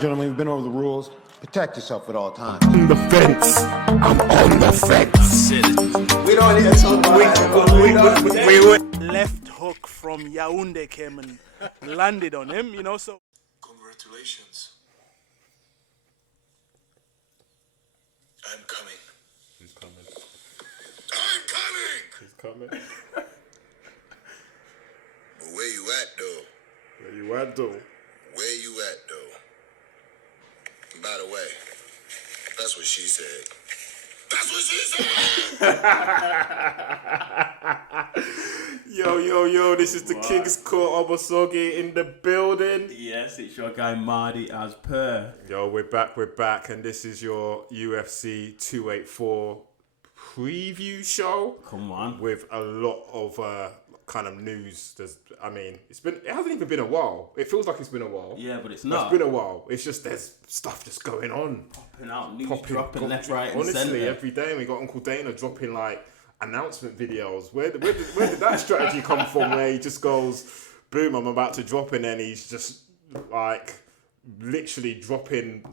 gentlemen, we've been over the rules. Protect yourself at all times. On the fence. I'm on the fence. We don't need to talk about we left hook from Yaoundé came and landed on him, you know, so. Congratulations. I'm coming. He's coming. I'm coming! He's coming. But where you at, though? Where you at, though? Where you at, though? By the way, that's what she said. That's what she said! Yo, this is the King's Court Obasogi in the building. Yes, it's your guy Mardy as per. Yo, we're back, and this is your UFC 284 preview show. Come on. With a lot of kind of news. It hasn't even been a while. It feels like it's been a while. Yeah, but it's not. It's been a while. It's just there's stuff just going on. Popping out, news dropping left, right, and honestly, centre. every day we got Uncle Dana dropping like announcement videos. Where did that strategy come from? Where he just goes, boom, I'm about to drop, and then he's just like literally dropping.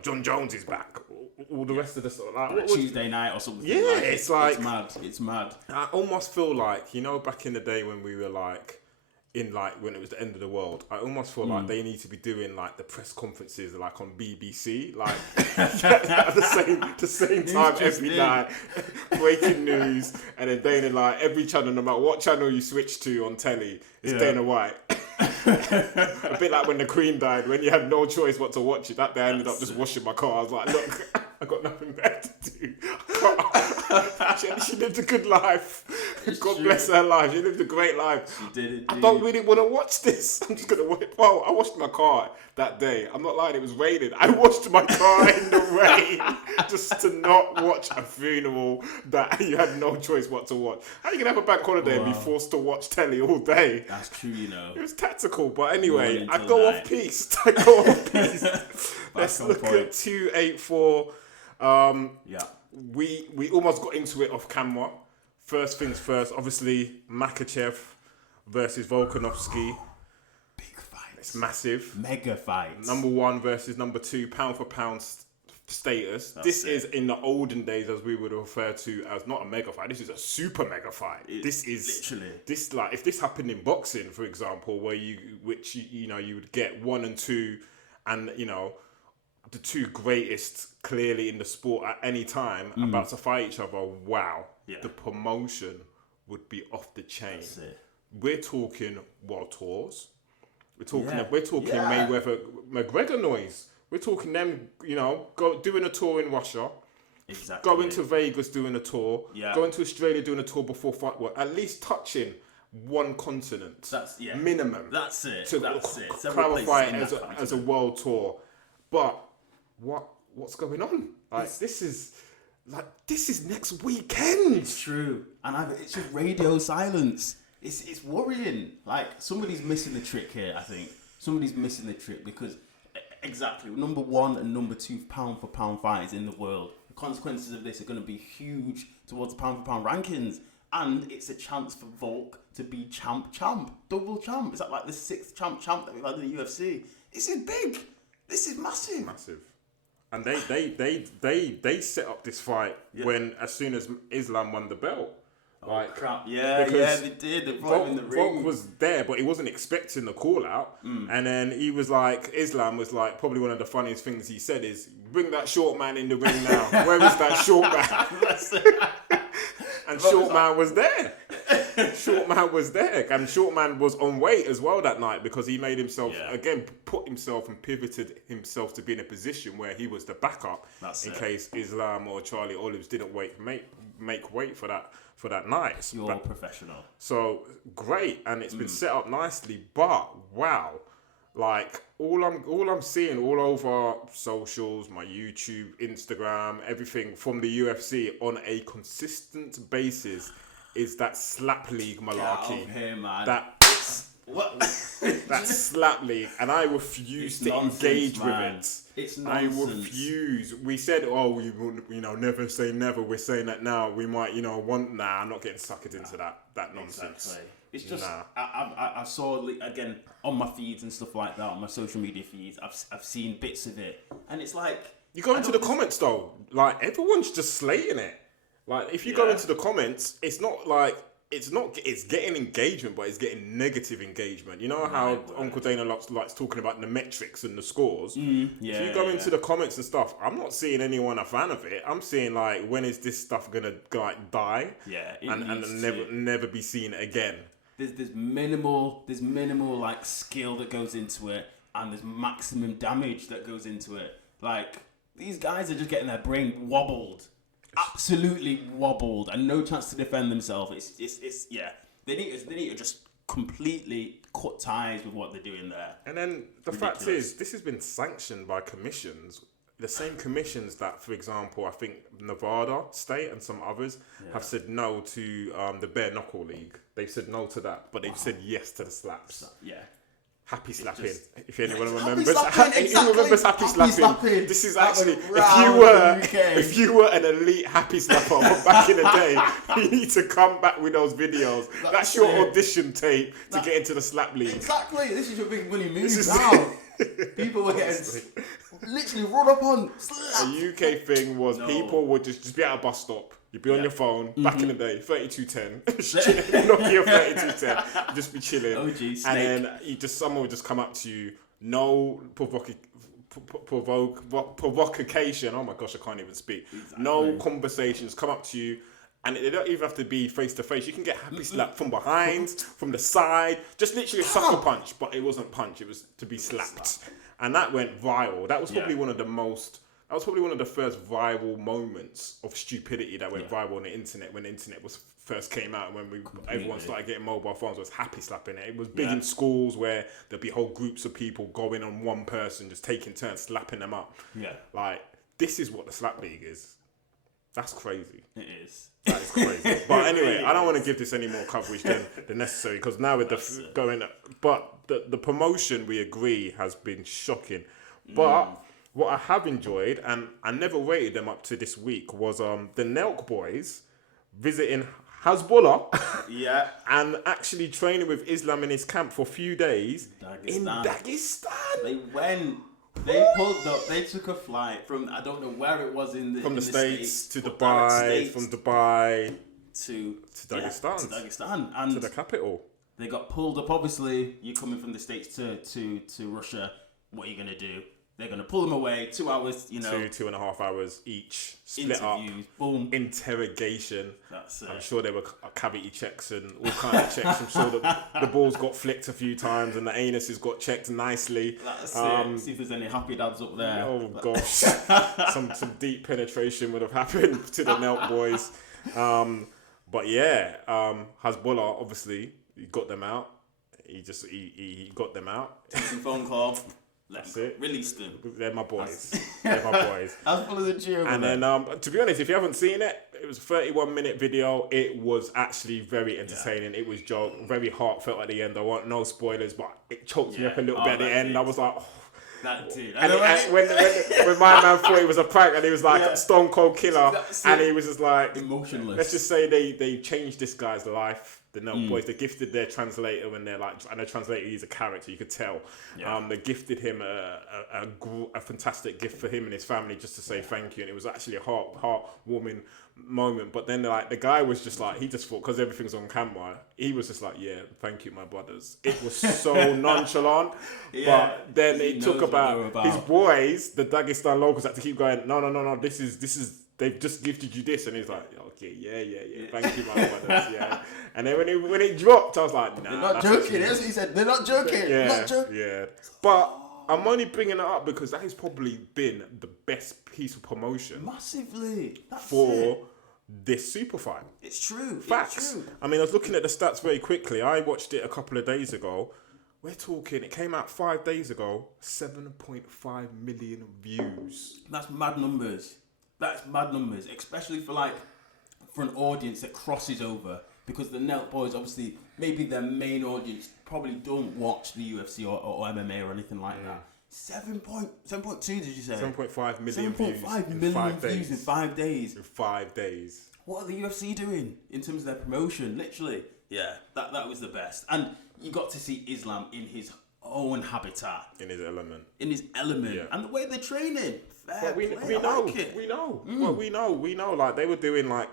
John Jones is back. All the rest of the stuff, like Tuesday night or something. Yeah, it's mad. I almost feel like, back in the day when we were like in like when it was the end of the world, I almost feel like they need to be doing like the press conferences like on BBC, like at the same time every night, breaking news, and then Dana, like every channel, no matter what channel you switch to on telly, it's Dana White. A bit like when the Queen died, when you had no choice but to watch it. That day I ended up just washing my car. I was like, look, I got nothing better to do. She lived a good life. God bless her life. She lived a great life. She did it. I don't really want to watch this. I'm just going to watch. Well, I washed my car that day. I'm not lying, it was raining. I washed my car in the rain just to not watch a funeral that you had no choice what to watch. How are you going to have a bank holiday and be forced to watch telly all day? That's true, It was tactical, but anyway, I go off piste. Let's look at 284. We almost got into it off camera. First things first, obviously Makhachev versus Volkanovski. Big fight. It's massive. Mega fight. Number 1 versus number 2, pound for pound status. This is in the olden days, as we would refer to as not a mega fight. This is a super mega fight. This is literally like if this happened in boxing, for example, where you would get 1 and 2, and the 2 greatest clearly in the sport at any time about to fight each other. Wow. Yeah. The promotion would be off the chain. We're talking world tours. We're talking Mayweather McGregor noise. We're talking them, doing a tour in Russia. Exactly. Going to Vegas doing a tour. Yeah. Going to Australia doing a tour before fight. Well, at least touching one continent. That's minimum. That's it. To clarify it as a world tour. But what's going on? This is next weekend. It's true, and it's just radio silence. It's worrying. Like somebody's missing the trick here. I think somebody's missing the trick because exactly number 1 and number 2 pound for pound fighters in the world. The consequences of this are going to be huge towards pound for pound rankings, and it's a chance for Volk to be champchamp, double champ. Is that like the 6th champchamp that we've had in the UFC? This is big. This is massive. Massive. And they set up this fight as soon as Islam won the belt. Crap. Yeah, they did. They brought him in the ring. Volk was there, but he wasn't expecting the call out. And then Islam was like, probably one of the funniest things he said is, bring that short man in the ring now. Where is that short man? And short man was there. Short man was there. And short man was on weight as well that night because he made himself, put himself and pivoted himself to be in a position where he was the backup in case Islam or Charlie Olives didn't make weight for that night. You're professional. So great, and it's been set up nicely, but wow. Like all I'm seeing all over socials, my YouTube, Instagram, everything from the UFC on a consistent basis is that slap league malarkey. Get out of here, man. That slap league, and I refuse to engage with it. It's nonsense. I refuse. We said, we never say never. We're saying that now. We might, I'm not getting suckered into that nonsense. Exactly. It's just I saw again on my feeds and stuff like that, on my social media feeds. I've seen bits of it, and it's like you go into the comments though, like everyone's just slating it. Like if you go into the comments, it's getting engagement, but it's getting negative engagement. You know how Uncle Dana likes talking about the metrics and the scores. If you go into the comments and stuff, I'm not seeing anyone a fan of it. I'm seeing like, when is this stuff gonna like die? Yeah, and never be seen again. There's minimal like skill that goes into it, and there's maximum damage that goes into it. Like these guys are just getting their brain wobbled. Absolutely wobbled, and no chance to defend themselves. It's They need to just completely cut ties with what they're doing there. And then the fact is, this has been sanctioned by commissions, the same commissions that, for example, I think Nevada State and some others have said no to the bare knuckle league. They've said no to that, but they've said yes to the slaps. Yeah. Happy slapping. If anyone remembers, who remembers happy slapping? This is actually, if you were an elite happy slapper from back in the day, you need to come back with those videos. That's your audition tape to get into the slap league. Exactly. This is your big money move now. People were getting literally run up on slap. A UK thing was people would just be at a bus stop. You'd be on your phone, back in the day, 3210, Nokia 3210, just be chilling. Oh, geez, and then someone would just come up to you, no provocation. Oh my gosh, I can't even speak. Exactly. No conversations, come up to you, and they don't even have to be face to face. You can get happy slap from behind, from the side, just literally a sucker punch, but it wasn't punch, it was to be slapped. And that went viral. That was probably one of the first viral moments of stupidity that went viral on the internet when the internet first came out, and when everyone started getting mobile phones. Was happy slapping it. It was big in schools where there'd be whole groups of people going on one person, just taking turns slapping them up. Yeah, like this is what the slap league is. That's crazy. It is. That is crazy. But anyway, I don't want to give this any more coverage than necessary, because now with but the promotion, we agree, has been shocking. But what I have enjoyed, and I never rated them up to this week, was the Nelk boys visiting Hezbollah and actually training with Islam in his camp for a few days in Dagestan. They went. They pulled up. They took a flight from, I don't know where it was in the States to Dubai, from Dubai to Dagestan, to Dagestan, and to the capital. They got pulled up. Obviously, you're coming from the States to Russia. What are you gonna do? They're going to pull them away, 2 hours, 2.5 hours each, split interviews, up, boom. Interrogation. That's it. I'm sure there were cavity checks and all kinds of checks. I'm sure the balls got flicked a few times and the anuses got checked nicely. That's it. See if there's any happy dads up there. Oh, gosh. some deep penetration would have happened to the Nelk boys. But yeah, Hezbollah, obviously, he got them out. He got them out. Took some phone call. That's it. Released them. They're my boys. They're my boys. As full as a cheer. And then, to be honest, if you haven't seen it, it was a 31-minute video. It was actually very entertaining. It was very heartfelt at the end. I want no spoilers, but it choked me up a little bit at the end. I was like, oh. That dude. And when my man thought it was a prank, and he was like Stone Cold Killer, and he was just like emotionless. Let's just say they changed this guy's life. The Nelk boys, they gifted their translator when they're like, and the translator, he's a character, you could tell. They gifted him a fantastic gift for him and his family, just to say thank you, and it was actually a heartwarming moment. But then the guy was just like, he just thought, because everything's on camera, he was just like, yeah, thank you, my brothers. It was so nonchalant. But then it took about his boys, the Dagestan locals, had to keep going, no, this is they've just gifted you this, and he's like, okay, yeah, thank you, my brothers, yeah. And then when it dropped, I was like, nah, they're not joking. That's what he said. They're not joking. Yeah, not joking. Yeah. But I'm only bringing it up because that has probably been the best piece of promotion massively for this super fight. It's true. Facts. It's true. I mean, I was looking at the stats very quickly. I watched it a couple of days ago. We're talking, it came out 5 days ago, 7.5 million views. That's mad numbers. Especially for an audience that crosses over, because the Nelk boys, obviously, maybe their main audience probably don't watch the UFC or MMA or anything like that. 7.2, did you say? 7.5 million views. 7.5 million views in 5 days. In 5 days. What are the UFC doing in terms of their promotion? Literally, Yeah, that was the best. And you got to see Islam in his own habitat. In his element. Yeah. And the way they're training. But we know. Like, they were doing, like,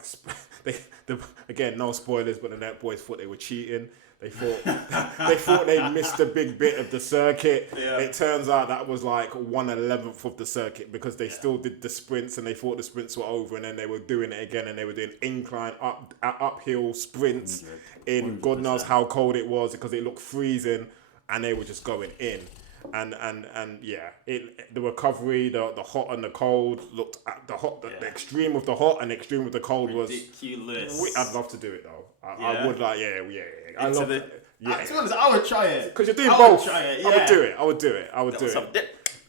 again, no spoilers, but the Net Boys thought they were cheating. They thought they missed a big bit of the circuit. Yeah. It turns out that was like 1/11 of the circuit because they still did the sprints and they thought the sprints were over, and then they were doing it again and they were doing incline uphill sprints 100%. In God knows how cold it was because it looked freezing, and they were just going in. And yeah, the recovery, the hot and the cold looked at the extreme of the hot and the extreme of the cold was ridiculous. I'd love to do it though. I would like, yeah. I love it. Yeah. To be honest, I would try it. Because you're doing both. I would do it.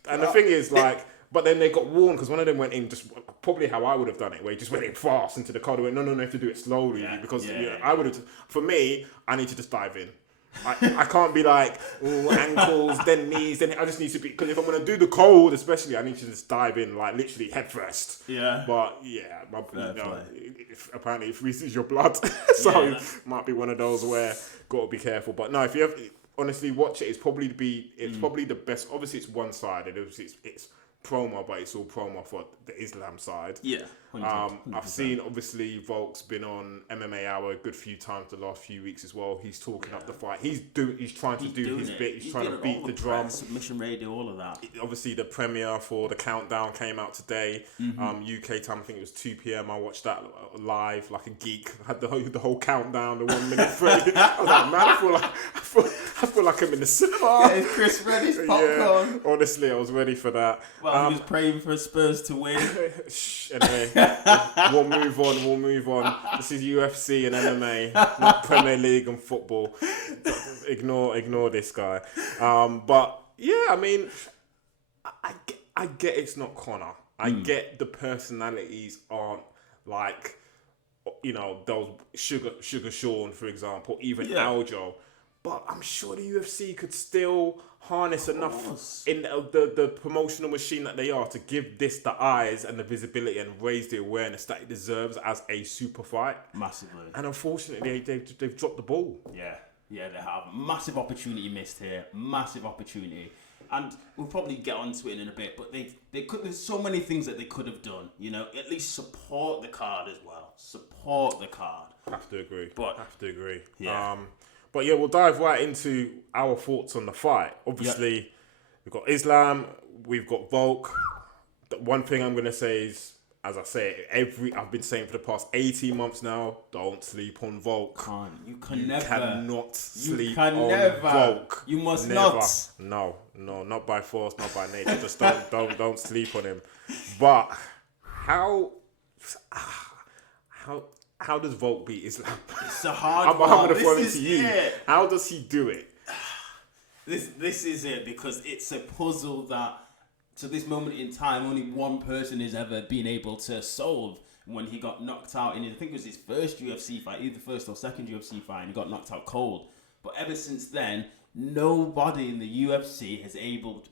And the thing is, like, but then they got warned because one of them went in just probably how I would have done it, where he just went in fast into the cold. They went, no, you have to do it slowly because I would have. For me, I need to just dive in. I can't be like ankles, then knees, then I just need to be, because if I'm gonna do the cold, especially, I need to just dive in like literally head first. Yeah. But yeah, apparently it freezes your blood, so it might be one of those where gotta be careful. But no, if you have honestly watch it, it's probably the best. Obviously, it's one sided. It's promo, but it's all promo for the Islam side. Yeah. 100%. I've seen, obviously, Volk's been on MMA Hour a good few times the last few weeks as well. He's talking up the fight. He's trying to do his bit. He's trying to beat the drum. Submission radio, all of that. Obviously, the premiere for the Countdown came out today. UK time, I think it was 2 p.m. I watched that live like a geek. I had the whole countdown, the 1 minute frame. I was like, man, I feel like I'm in the cinema. Yeah, Chris Reddy's popcorn. Yeah, honestly, I was ready for that. Well, I'm just praying for Spurs to win. Anyway, we'll move on. This is UFC and MMA, not Premier League and football. Ignore this guy. But yeah, I mean, I get it's not Conor. I get the personalities aren't like, those Sugar Sean, for example, even Aljo. But I'm sure the UFC could still harness enough in the promotional machine that they are to give this the eyes and the visibility and raise the awareness that it deserves as a super fight. Massively. And unfortunately, they've dropped the ball. Yeah, they have. Massive opportunity missed here. Massive opportunity. And we'll probably get onto it in a bit, but they could. There's so many things that they could have done. At least support the card as well. Support the card. Have to agree. Yeah. But yeah, we'll dive right into our thoughts on the fight. Obviously, we've got Islam, we've got Volk. The one thing I'm going to say is, as I say, I've been saying for the past 18 months now, don't sleep on Volk. You cannot sleep on Volk. You must never. not. No, not by force, not by nature. Just don't sleep on him. But how does Volk beat Islam? It's a hard one. I'm going to throw it to you. How does he do it? This is it, because it's a puzzle that, to this moment in time, only one person has ever been able to solve. When he got knocked out in, I think it was his first UFC fight, either first or second UFC fight, and he got knocked out cold. But ever since then, nobody in the UFC has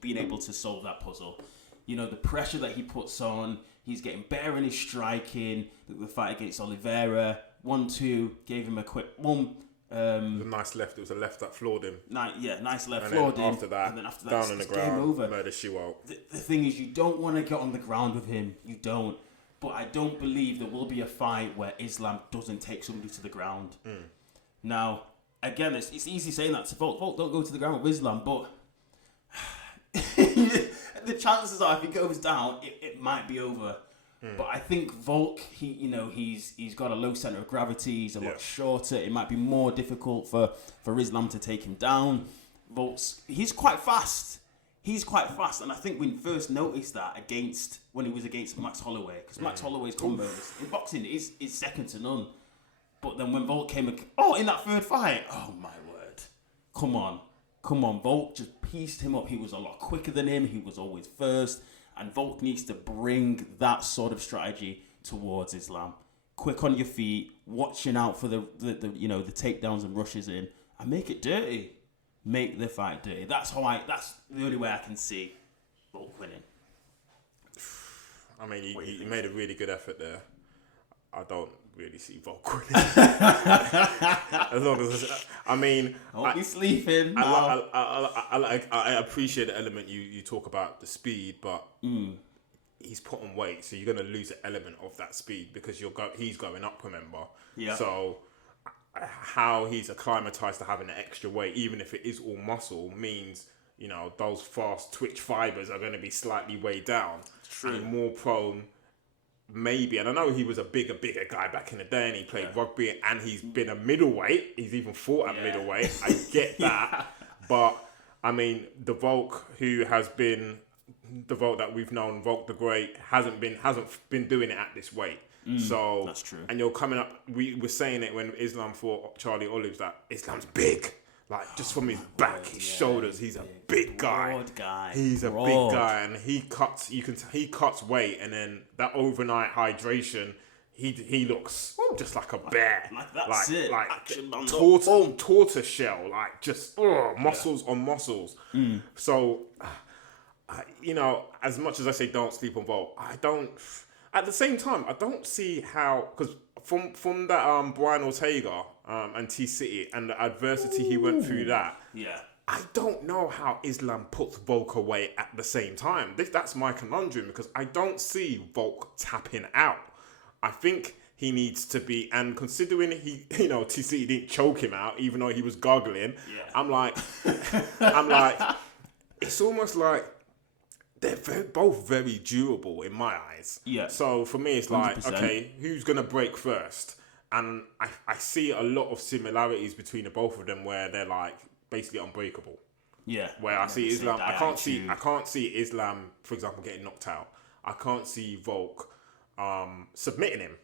been able to solve that puzzle. The pressure that he puts on. He's getting better in his striking. The fight against Oliveira, 1-2, gave him a quick one. It was a nice left. It was a left that floored him. Nice left, and floored then him. After that, down on the ground, game over. murder she won't. The thing is, you don't want to get on the ground with him. You don't. But I don't believe there will be a fight where Islam doesn't take somebody to the ground. Now, again, it's easy saying that to Volk. Volk, don't go to the ground with Islam, but the chances are, if he goes down, it might be over. But I think Volk, he's got a low center of gravity. He's a lot shorter. It might be more difficult for Islam to take him down. He's quite fast. And I think we first noticed that when he was against Max Holloway, because Max Holloway's combos in boxing is second to none. But then when Volk came, in that third fight, oh my word, come on, Volk just pieced him up. He was a lot quicker than him. He was always first. And Volk needs to bring that sort of strategy towards Islam. Quick on your feet, watching out for the takedowns and rushes in, and make it dirty. Make the fight dirty. That's the only way I can see Volk winning. I mean, he made a really good effort there. I don't really see Volk winning. As long as I mean, Don't be sleeping. I appreciate the element you talk about the speed, but he's put on weight, so you're going to lose an element of that speed because he's going up. Remember, Yeah. So how he's acclimatized to having an extra weight, even if it is all muscle, means those fast twitch fibers are going to be slightly weighed down. True. And more prone. Maybe, and I know he was a bigger guy back in the day, and he played rugby, and he's been a middleweight. He's even fought at middleweight. I get that, but I mean, the Volk who has been the Volk that we've known, Volk the Great, hasn't been doing it at this weight. So that's true. And you're coming up. We were saying it when Islam fought Charlie Olives that Islam's big. Like, just from his back, his shoulders, he's a big guy. Broad guy. He's a big guy, and he cuts weight, and then that overnight hydration, he looks just like a bear. Like that's it. Like Action man. tortoise shell, like just muscles on muscles. So, as much as I say don't sleep on Volk, I don't. At the same time, I don't see how, because from that Brian Ortega and T-City and the adversity he went through that, I don't know how Islam puts Volk away at the same time. That's my conundrum, because I don't see Volk tapping out. I think he needs to be, and considering T-City didn't choke him out, even though he was gargling, I'm like, it's almost like they're both very durable in my eyes. Yeah. So for me, it's like, 100%. Okay, who's going to break first? And I see a lot of similarities between the both of them where they're like basically unbreakable. Yeah. Where I see Islam, I can't see Islam, for example, getting knocked out. I can't see Volk submitting him.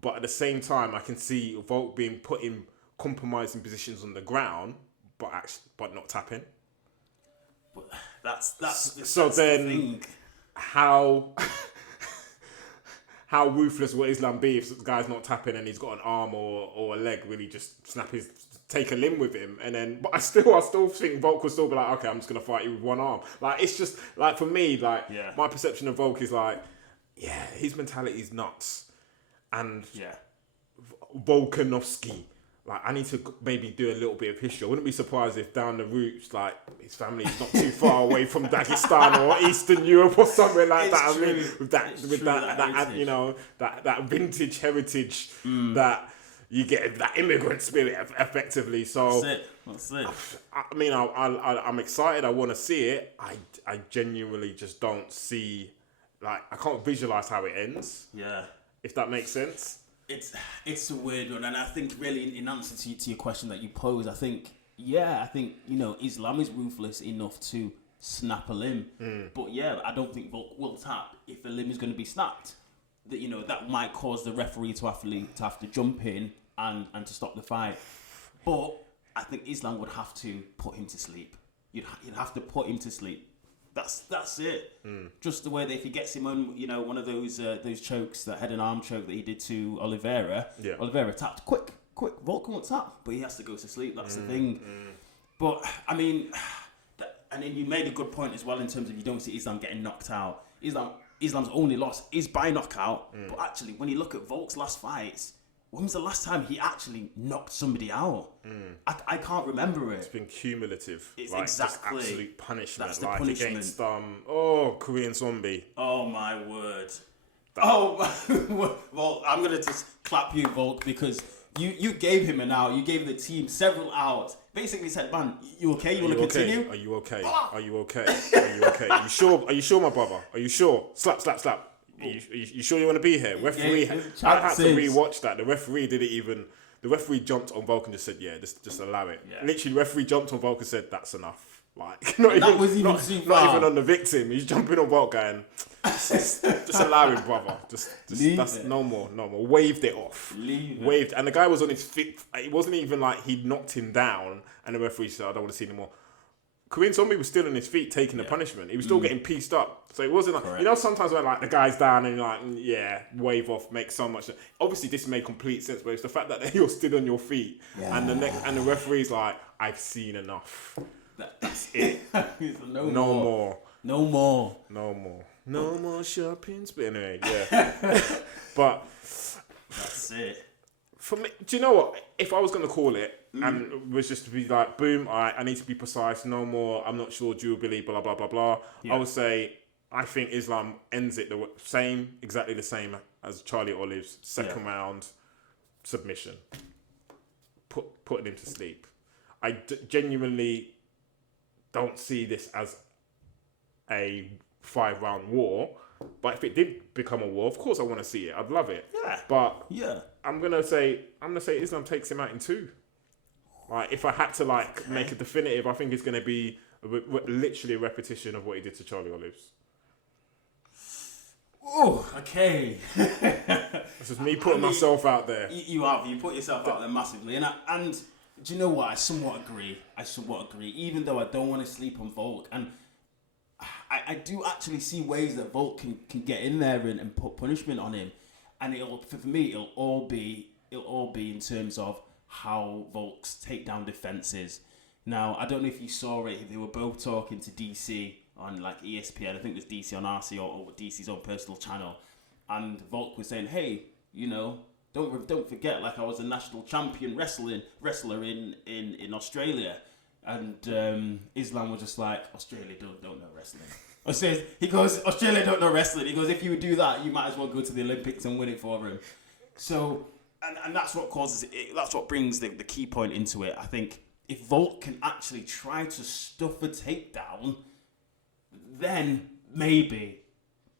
But at the same time, I can see Volk being put in compromising positions on the ground, but not tapping. That's the thing. How ruthless will Islam be if the guy's not tapping and he's got an arm or a leg? Will he just take a limb with him? And then, but I still think Volk will still be like, okay, I'm just gonna fight you with one arm. Like, it's just like, for me, like my perception of Volk is like, his mentality is nuts, and Volkanovski. Like, I need to maybe do a little bit of history. I wouldn't be surprised if down the routes, like, his family's not too far away from Dagestan or Eastern Europe or somewhere like that. True. I mean, with that vintage heritage that you get, that immigrant spirit effectively. So that's it. I mean, I'm excited. I want to see it. I genuinely just don't see, like, I can't visualize how it ends. Yeah. If that makes sense. It's a weird one, and I think really in answer to your question that you pose, I think Islam is ruthless enough to snap a limb, but I don't think Volk will tap if the limb is going to be snapped. That might cause the referee to have to jump in and to stop the fight. But I think Islam would have to put him to sleep. You'd have to put him to sleep. That's it. Just the way that if he gets him on, one of those chokes, that head and arm choke that he did to Oliveira. Yeah. Oliveira tapped quick. Volk won't tap, but he has to go to sleep. That's the thing. But I mean, and then you made a good point as well in terms of you don't see Islam getting knocked out. Islam's only loss is by knockout. But actually, when you look at Volk's last fights, when was the last time he actually knocked somebody out? I can't remember it. It's been cumulative. It's like, exactly. Just absolute punishment. That's the like punishment. Against Korean Zombie. Oh my word. Well, I'm gonna just clap you, Volk, because you gave him an out. You gave the team several outs. Basically said, man, you okay? You want to continue? Are you okay? Are you okay? Are you okay? Are you sure, my brother? Are you sure? Slap. You sure you want to be here? Referee, I had to rewatch that. The referee didn't even. The referee jumped on Volk and just said, just allow it. Yeah. Literally, the referee jumped on Volk and said, that's enough. Like, not even on the victim. He's jumping on Volk going, just allow him, brother. That's no more. Waved it off. Waved, and the guy was on his feet. It wasn't even like he knocked him down, and the referee said, I don't want to see anymore. Korean Zombie was still on his feet taking the punishment. He was still getting pieced up. So it wasn't like, sometimes when like the guy's down and you're like, wave off, makes so much sense. Obviously this made complete sense, but it's the fact that you're still on your feet and the referee's like, I've seen enough. That's it. No more shopping. But anyway, but That's it. For me, do you know what? If I was going to call it, and it was just to be like, boom, I need to be precise, no more, I'm not sure, durability, blah, blah, blah, blah. Yeah. I would say, I think Islam ends it exactly the same as Charlie Olive's second round submission. Putting him to sleep. I genuinely don't see this as a 5-round war. But if it did become a war, of course I want to see it. I'd love it. Yeah. But Yeah. I'm gonna say Islam takes him out in 2. Like if I had to make a definitive, I think it's gonna be literally a repetition of what he did to Charlie Olives. Oh, okay. This is me putting myself out there. You put yourself out there massively, and do you know what? I somewhat agree. Even though I don't want to sleep on Volk, and I do actually see ways that Volk can get in there and put punishment on him, and it'll all be in terms of how Volk's takedown defense is. Now I don't know if you saw it. They were both talking to DC on like ESPN. I think it was DC on RC or DC's own personal channel, and Volk was saying, "Hey, don't forget, like I was a national champion wrestler in Australia." And Islam was just like, Australia don't know wrestling. He goes, Australia don't know wrestling. He goes, if you would do that, you might as well go to the Olympics and win it for him. So, and that's what causes it. That's what brings the key point into it. I think if Volk can actually try to stuff a takedown, then maybe.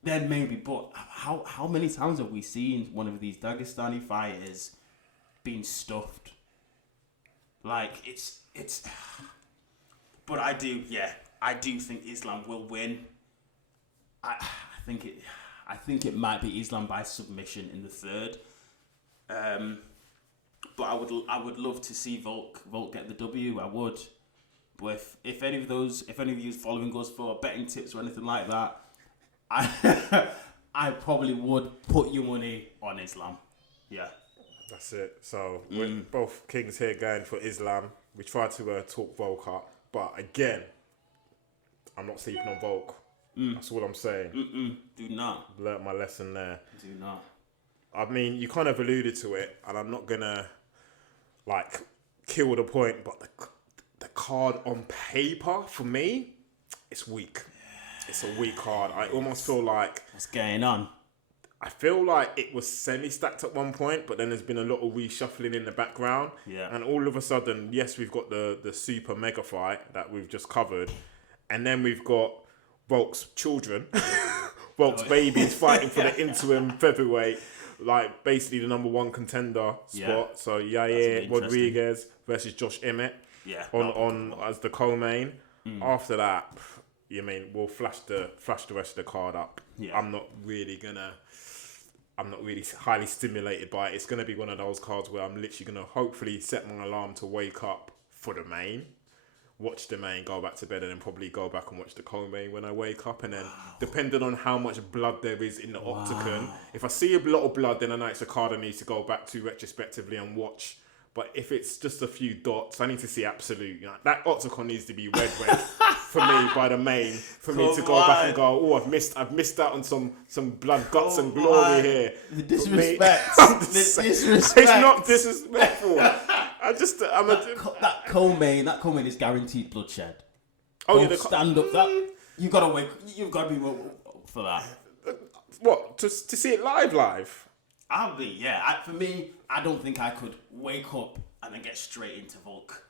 But how many times have we seen one of these Dagestani fighters being stuffed? Like it's. But I do think Islam will win. I think it might be Islam by submission in the 3rd. But I would love to see Volk get the W. I would. But if any of you following us for betting tips or anything like that, I probably would put your money on Islam. Yeah. That's it. So we're both kings here going for Islam. We tried to talk Volk up, but again, I'm not sleeping on Volk. That's all I'm saying. Do not. Learned my lesson there. Do not. I mean, you kind of alluded to it, and I'm not gonna kill the point, but the card on paper for me, it's weak. It's a weak card. I almost feel like what's going on. I feel like it was semi-stacked at one point, but then there's been a lot of reshuffling in the background. Yeah. And all of a sudden, yes, we've got the super mega fight that we've just covered. And then we've got Volk's children, Volk's babies fighting for the interim featherweight, like basically the number 1 contender spot. So Yair Rodriguez versus Josh Emmett on as the co-main. After that, we'll flash the rest of the card up. Yeah. I'm not really highly stimulated by it. It's going to be one of those cards where I'm literally going to hopefully set my alarm to wake up for the main, watch the main, go back to bed, and then probably go back and watch the co-main when I wake up. And then depending on how much blood there is in the octagon, if I see a lot of blood, then I know it's a card I need to go back to retrospectively and watch. But if it's just a few dots, I need to see absolute. That octagon needs to be red for me by the main for me to go back and go, oh, I've missed out on some blood, guts, and glory here. The disrespect. The disrespect. It's not disrespectful. That co-main is guaranteed bloodshed. Oh, yeah, stand up. That you've got to be for that. What to see it live? For me, I don't think I could wake up and then get straight into Volk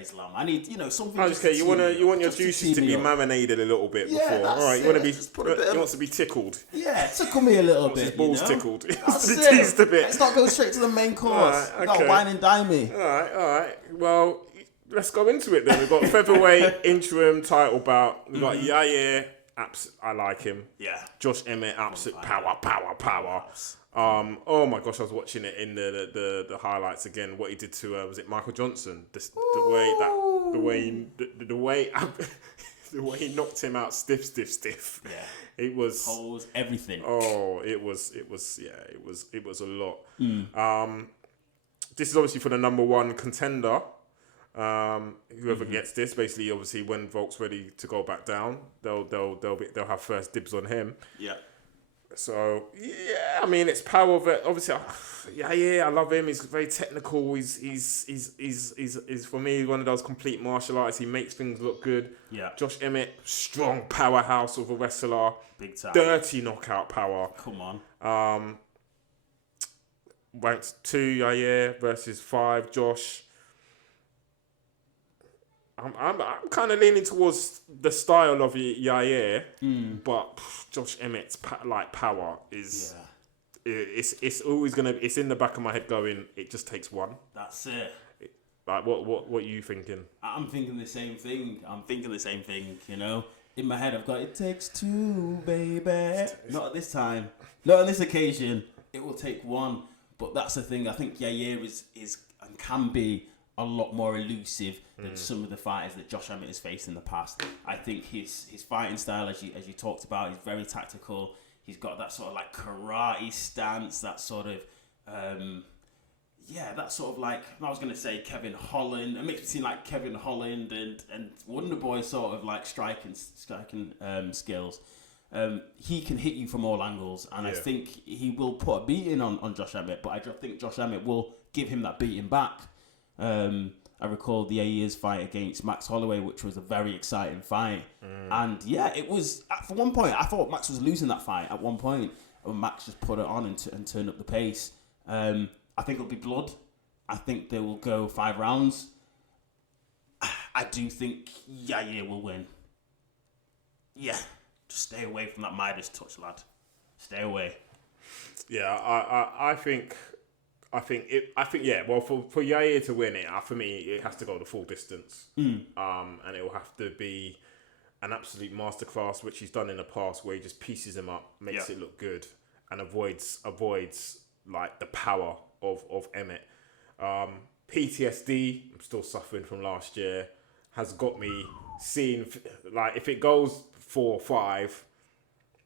Islam. I need, something. Okay, you want your juices to be marinated a little bit before. All right, you want to be tickled. Yeah, tickle me a little bit. His balls tickled. That's it. Teased a bit. Let's not go straight to the main course. All right, Got wine and dine me. All right. Well, let's go into it then. We've got featherweight interim title bout. We've got Yair. I like him. Yeah. Josh Emmett, absolute power. Oh my gosh, I was watching it in the highlights again. What he did to was it Michael Johnson? The way he knocked him out stiff. Yeah, it was pose everything. Oh, it was a lot. This is obviously for the number 1 contender. Whoever gets this, basically, obviously, when Volk's ready to go back down, they'll have first dibs on him. Yeah. So yeah, I mean it's power. Obviously, I love him. He's very technical. He's for me one of those complete martial artists. He makes things look good. Yeah. Josh Emmett, strong powerhouse of a wrestler. Big time. Dirty knockout power. Come on. Ranked 2 Yair versus 5 Josh. I'm kind of leaning towards the style of Yair, but Josh Emmett's power is it's always it's in the back of my head going. It just takes one. That's it. Like what are you thinking? I'm thinking the same thing. You know, in my head I've got it takes 2, baby. Not at this time. Not on this occasion. It will take 1. But that's the thing. I think Yair is and can be a lot more elusive than some of the fighters that Josh Emmett has faced in the past. I think his fighting style, as you talked about, is very tactical. He's got that sort of like karate stance, that sort of that sort of like, I was going to say Kevin Holland, a mix between like Kevin Holland and Wonderboy sort of like striking skills. He can hit you from all angles, and I think he will put a beating on Josh Emmett, but I just think Josh Emmett will give him that beating back. I recall the Yair's fight against Max Holloway, which was a very exciting fight. And yeah, it was, for one point, I thought Max was losing that fight at one point, and Max just put it on and turned up the pace. I think it'll be blood. I think they will go 5 rounds. I do think Yair will win. Yeah, just stay away from that Midas touch, lad. Stay away. Yeah, I think. Well, for Yair to win it, for me, it has to go the full distance. And it will have to be an absolute masterclass, which he's done in the past, where he just pieces him up, makes it look good, and avoids like the power of Emmett. PTSD, I'm still suffering from last year, has got me seeing, like, if it goes 4-5,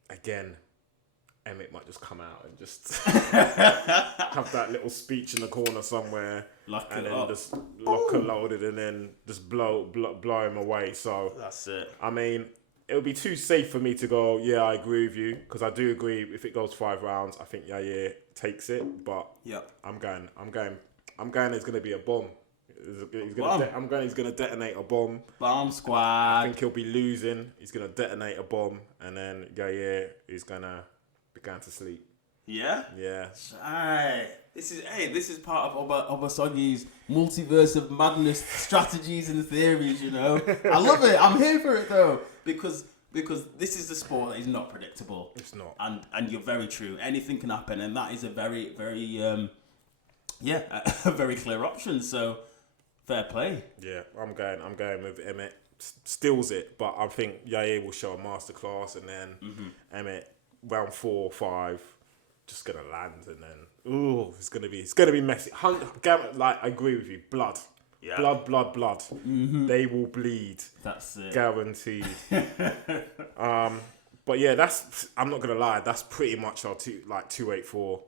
again, Emmett might just come out and just have that little speech in the corner somewhere, and then just lock and loaded, and then just blow him away. So that's it. I mean, it would be too safe for me to go, yeah, I agree with you, because I do agree if it goes 5 rounds, I think Yair takes it. But I'm going. There's going to be a bomb. He's going to detonate a bomb. Bomb squad. I think he'll be losing. He's going to detonate a bomb, and then Yair is going to be going to sleep. Yeah? Yeah. Aye. This is part of Obasogi's multiverse of madness strategies and theories, you know. I love it. I'm here for it though. Because this is the sport that is not predictable. It's not. And you're very true. Anything can happen, and that is a very, very a very clear option. So fair play. Yeah, I'm going with Emmett. Steals it, but I think Yair will show a masterclass, and then Emmett round 4 or 5 just gonna land, and then it's gonna be messy. Like, I agree with you, blood. Yeah. Blood. They will bleed. That's it. Guaranteed. But yeah, I'm not gonna lie, that's pretty much our 284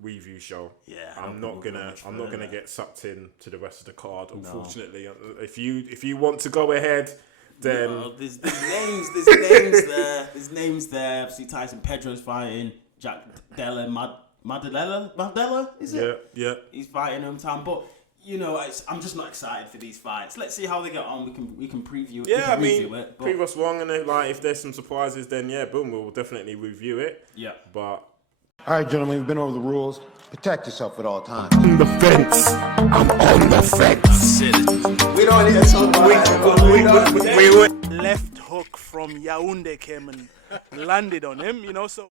review show. Yeah. I'm not gonna get sucked in to the rest of the card, unfortunately. No. If you want to go ahead, then there's names there. There's names there. Obviously, Tyson Pedro's fighting. Jack Della Madella, is it? Yeah. He's fighting hometown, but you know, I'm just not excited for these fights. Let's see how they get on. We can preview it. Yeah, prove us wrong, and then, like, if there's some surprises, then yeah, boom, we'll definitely review it. Yeah. But All right, gentlemen, we've been over the rules. Protect yourself at all times. On the fence. I'm on the fence. We don't need to talk about that. Left hook from Yaoundé came and landed on him, you know, so